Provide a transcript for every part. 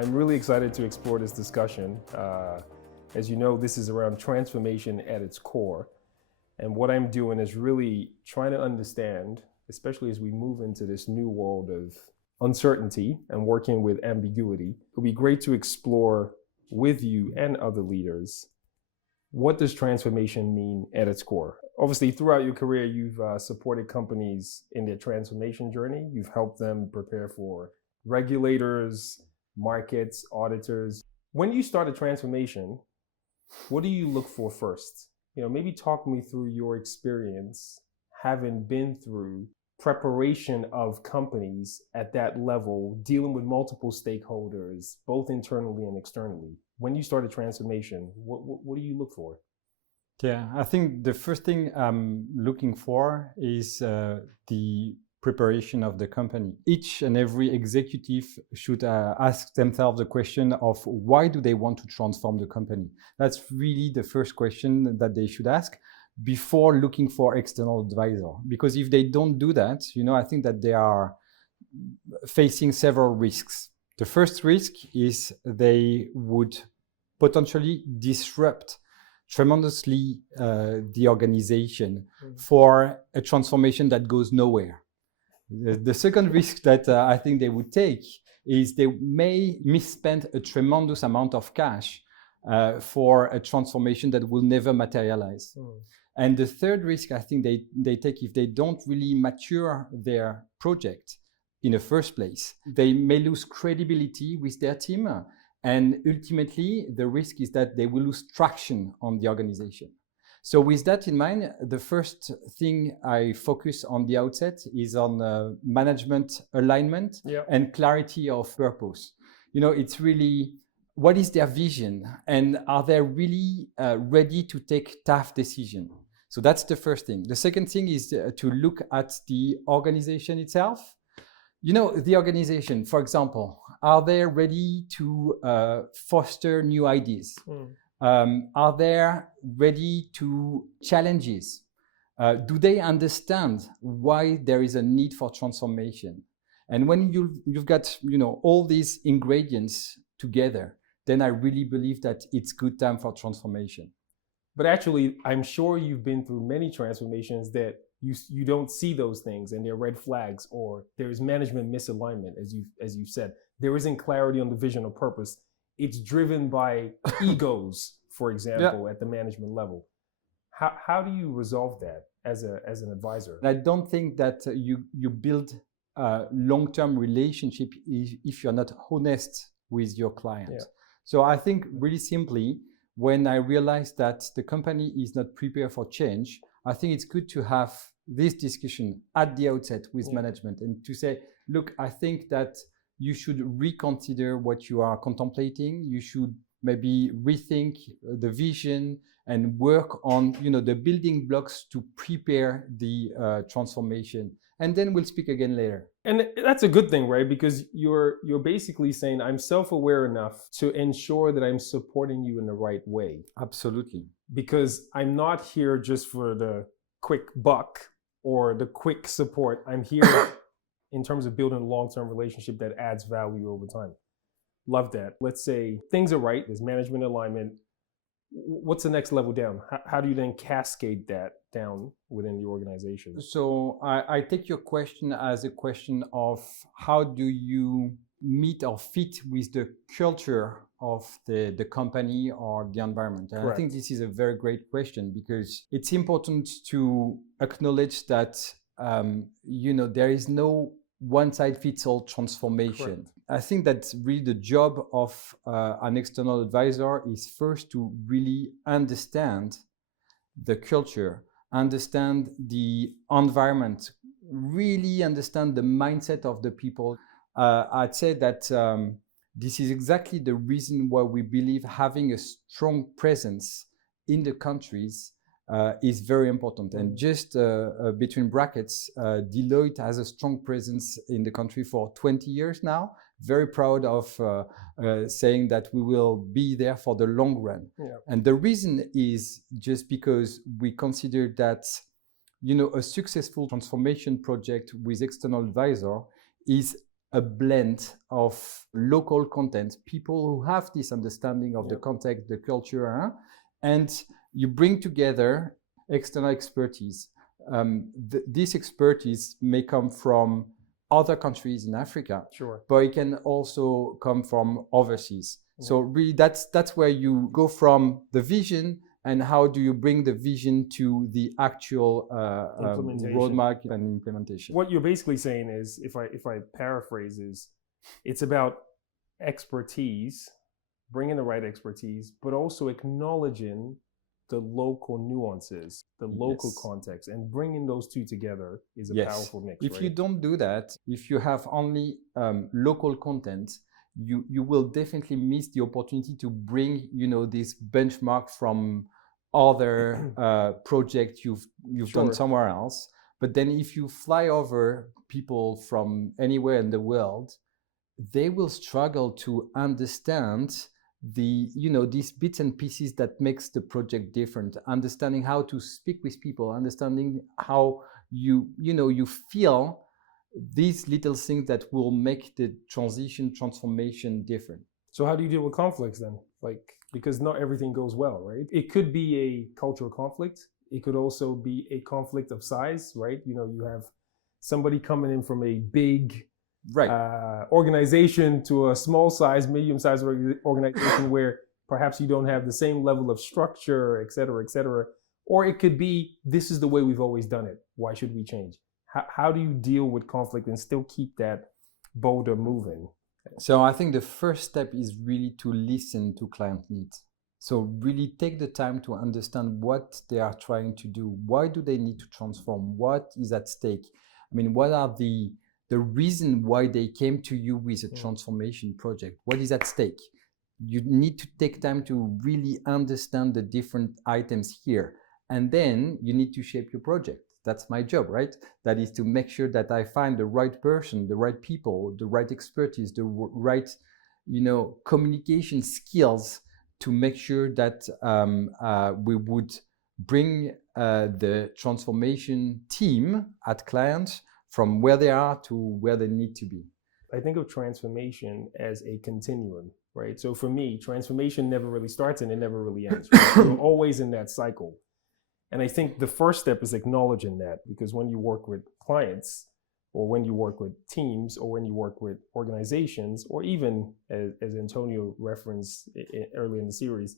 I'm really excited to explore this discussion. As you know, this is around transformation at its core. And what I'm doing is really trying to understand, especially as we move into this new world of uncertainty and working with ambiguity, it'll be great to explore with you and other leaders, what does transformation mean at its core? Obviously, throughout your career, you've supported companies in their transformation journey. You've helped them prepare for regulators, markets, auditors. When you start a transformation, what do you look for first? Maybe talk me through your experience having been through preparation of companies at that level, dealing with multiple stakeholders, both internally and externally. When you start a transformation, what do you look for? Yeah, I think the first thing I'm looking for is the preparation of the company. Each and every executive should ask themselves the question of why do they want to transform the company? That's really the first question that they should ask before looking for external advisor. Because if they don't do that, I think that they are facing several risks. The first risk is they would potentially disrupt tremendously the organization for a transformation that goes nowhere. The second risk that I think they would take is they may misspend a tremendous amount of cash for a transformation that will never materialize. And the third risk I think they take, if they don't really mature their project in the first place, they may lose credibility with their team. And ultimately, the risk is that they will lose traction on the organization. So with that in mind, the first thing I focus on the outset is on management alignment and clarity of purpose. It's really, what is their vision? And are they really ready to take tough decisions? So that's the first thing. The second thing is to look at the organization itself. The organization, for example, are they ready to foster new ideas? Are they ready to challenges? Do they understand why there is a need for transformation? And when you've got all these ingredients together, then I really believe that it's good time for transformation. But actually, I'm sure you've been through many transformations that you don't see those things and they're red flags, or there's management misalignment, as you said. There isn't clarity on the vision or purpose. It's driven by egos, for example, at the management level. How do you resolve that as an advisor? I don't think that you build a long-term relationship if you're not honest with your client. So I think really simply, when I realized that the company is not prepared for change, I think it's good to have this discussion at the outset with management and to say, look, I think that you should reconsider what you are contemplating. You should maybe rethink the vision and work on the building blocks to prepare the transformation. And then we'll speak again later. And that's a good thing, right? Because you're basically saying, I'm self-aware enough to ensure that I'm supporting you in the right way. Absolutely. Because I'm not here just for the quick buck or the quick support. I'm here in terms of building a long-term relationship that adds value over time. Love that. Let's say things are right, there's management alignment. What's the next level down? How do you then cascade that down within the organization? So I take your question as a question of how do you meet or fit with the culture of the company or the environment? And I think this is a very great question, because it's important to acknowledge that there is no one-size-fits-all transformation. I think that's really the job of an external advisor, is first to really understand the culture, understand the environment, really understand the mindset of the people. I'd say that this is exactly the reason why we believe having a strong presence in the countries is very important. And just between brackets, Deloitte has a strong presence in the country for 20 years now. Very proud of saying that we will be there for the long run. And the reason is just because we consider that a successful transformation project with external advisor is a blend of local content, people who have this understanding of the context, the culture, and you bring together external expertise. This expertise may come from other countries in Africa, but it can also come from overseas. So really, that's where you go from the vision and how do you bring the vision to the actual roadmap and implementation. What you're basically saying is, if I paraphrase, is it's about expertise, bringing the right expertise, but also acknowledging the local nuances, the local context, and bringing those two together is a powerful mix. If you don't do that, if you have only local content, you will definitely miss the opportunity to bring this benchmark from other projects you've done somewhere else. But then if you fly over people from anywhere in the world, they will struggle to understand these bits and pieces that makes the project different, understanding how to speak with people, understanding how you feel these little things that will make the transformation different. So how do you deal with conflicts then? Because not everything goes well, right? It could be a cultural conflict. It could also be a conflict of size, right? You have somebody coming in from a big organization to a small size, medium-sized organization where perhaps you don't have the same level of structure, et cetera, et cetera. Or it could be, this is the way we've always done it. Why should we change? How do you deal with conflict and still keep that boulder moving? So I think the first step is really to listen to client needs. So really take the time to understand what they are trying to do. Why do they need to transform? What is at stake? I mean, what are the reason why they came to you with a transformation project? What is at stake? You need to take time to really understand the different items here. And then you need to shape your project. That's my job, right? That is to make sure that I find the right person, the right people, the right expertise, the right, communication skills to make sure that we would bring the transformation team at client from where they are to where they need to be. I think of transformation as a continuum, right? So for me, transformation never really starts and it never really ends. Right? You're always in that cycle. And I think the first step is acknowledging that, because when you work with clients, or when you work with teams, or when you work with organizations, or even as Antonio referenced earlier in the series,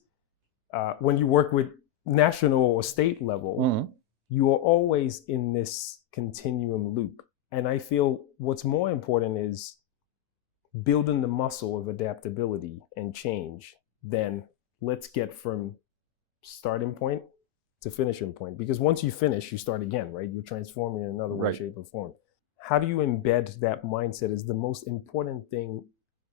when you work with national or state level, you are always in this continuum loop. And I feel what's more important is building the muscle of adaptability and change than let's get from starting point to finishing point. Because once you finish, you start again, right? You're transforming in another way, shape, or form. How do you embed that mindset as the most important thing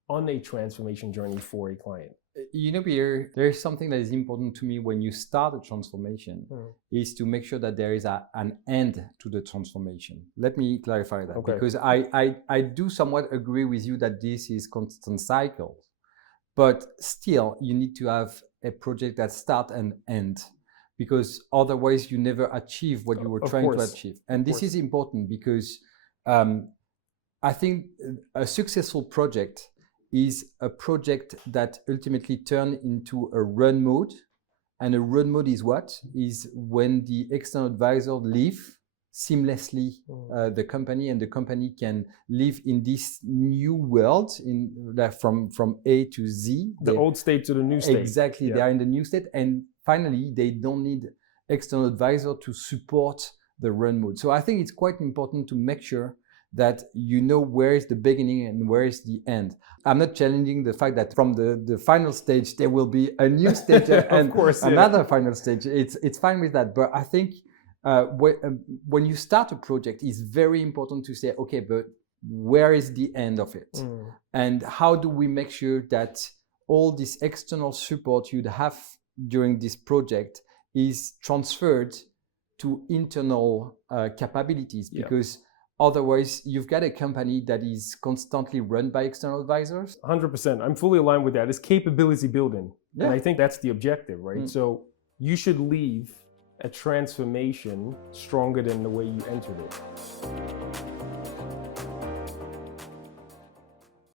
on a transformation journey for a client? Pierre, there is something that is important to me when you start a transformation, is to make sure that there is an end to the transformation. Let me clarify that, because I do somewhat agree with you that this is constant cycles, but still you need to have a project that start and end, because otherwise you never achieve what you were trying to achieve. And this is important because I think a successful project is a project that ultimately turns into a run mode. And a run mode is what? Is when the external advisor leave seamlessly the company, and the company can live in this new world from A to Z. The old state to the new state. Exactly, they are in the new state. And finally, they don't need external advisor to support the run mode. So I think it's quite important to make sure that you know where is the beginning and where is the end. I'm not challenging the fact that from the final stage, there will be a new stage and another final stage. It's fine with that. But I think when you start a project, it's very important to say, okay, but where is the end of it? And how do we make sure that all this external support you'd have during this project is transferred to internal capabilities? Because otherwise, you've got a company that is constantly run by external advisors. 100%. I'm fully aligned with that. It's capability building. And I think that's the objective, right? So you should leave a transformation stronger than the way you entered it.